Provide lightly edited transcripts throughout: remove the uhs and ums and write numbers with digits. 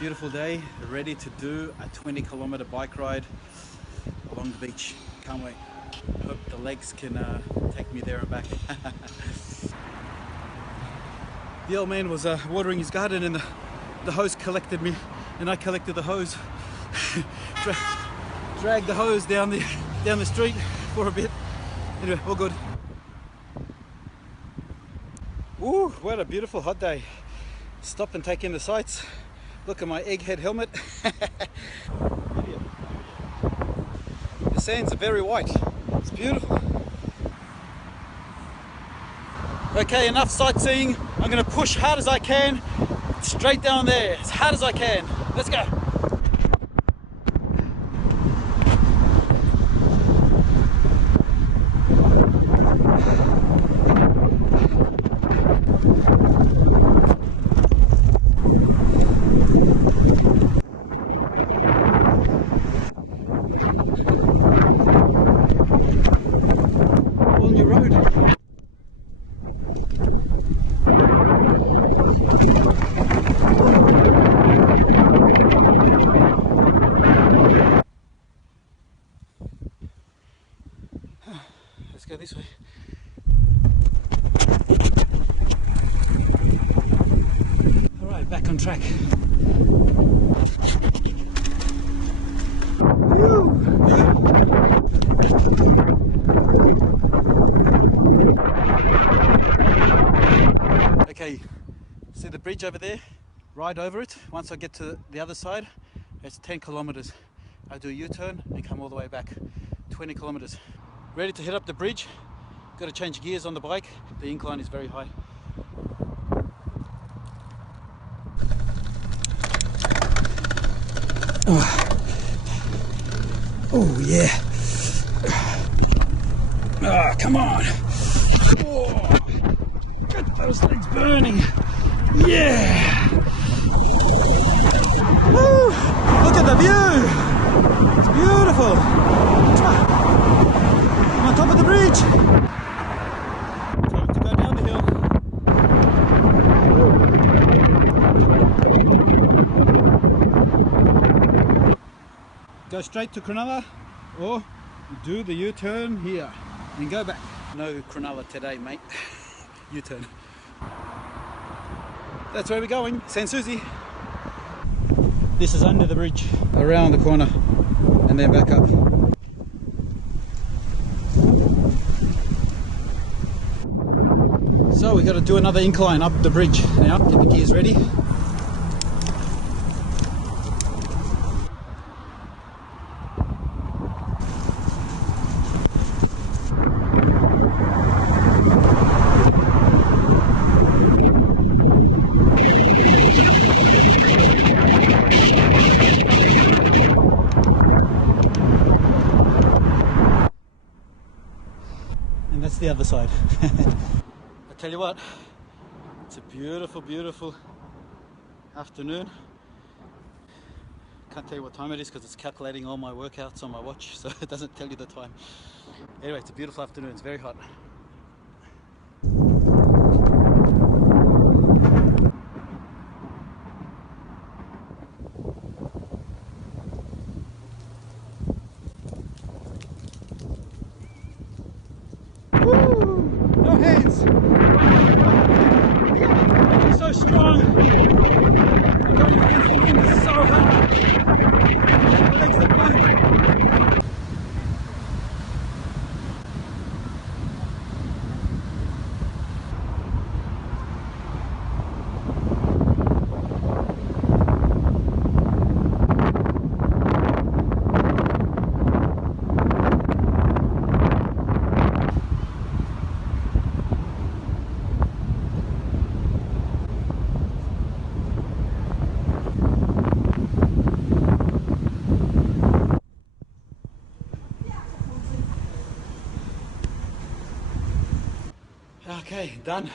Beautiful day, ready to do a 20-kilometer bike ride along the beach. Can't wait. Hope the legs can take me there and back. The old man was watering his garden and the hose collected me and I collected the hose. Dragged the hose down the street for a bit. Anyway, all good. Ooh, what a beautiful hot day. Stop and take in the sights. Look at my egghead helmet. The sands are very white. It's beautiful. Okay, enough sightseeing. I'm going to push hard as I can, straight down there, as hard as I can. Let's go. On your road. Let's go this way. All right, back on track. Okay, see the bridge over there? Ride over it. Once I get to the other side, it's 10 kilometers. I do a U-turn and come all the way back. 20 kilometers. Ready to hit up the bridge. Got to change gears on the bike. The incline is very high. Oh yeah. Ah, come on. Oh, get those legs burning. Yeah. Woo. Look at the view. It's beautiful. I'm on top of the bridge. Time to go down the hill. Go straight to Cronulla or do the U-turn here and go back. No Cronulla today, mate. U-turn. That's where we're going, Sans Souci. This is under the bridge, around the corner and then back up. So we got to do another incline up the bridge now. Get the gears ready. And that's the other side. I tell you what, it's a beautiful, beautiful afternoon. Can't tell you what time it is because it's calculating all my workouts on my watch, so it doesn't tell you the time. Anyway, it's a beautiful afternoon. It's very hot. No hands! So strong! Going against the wind is so hard! Legs are burning! Okay, done.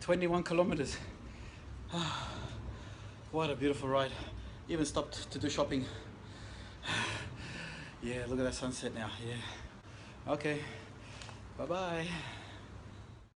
21 kilometers. What a beautiful ride. Even stopped to do shopping. Yeah, look at that sunset now. Yeah. Okay. Bye-bye.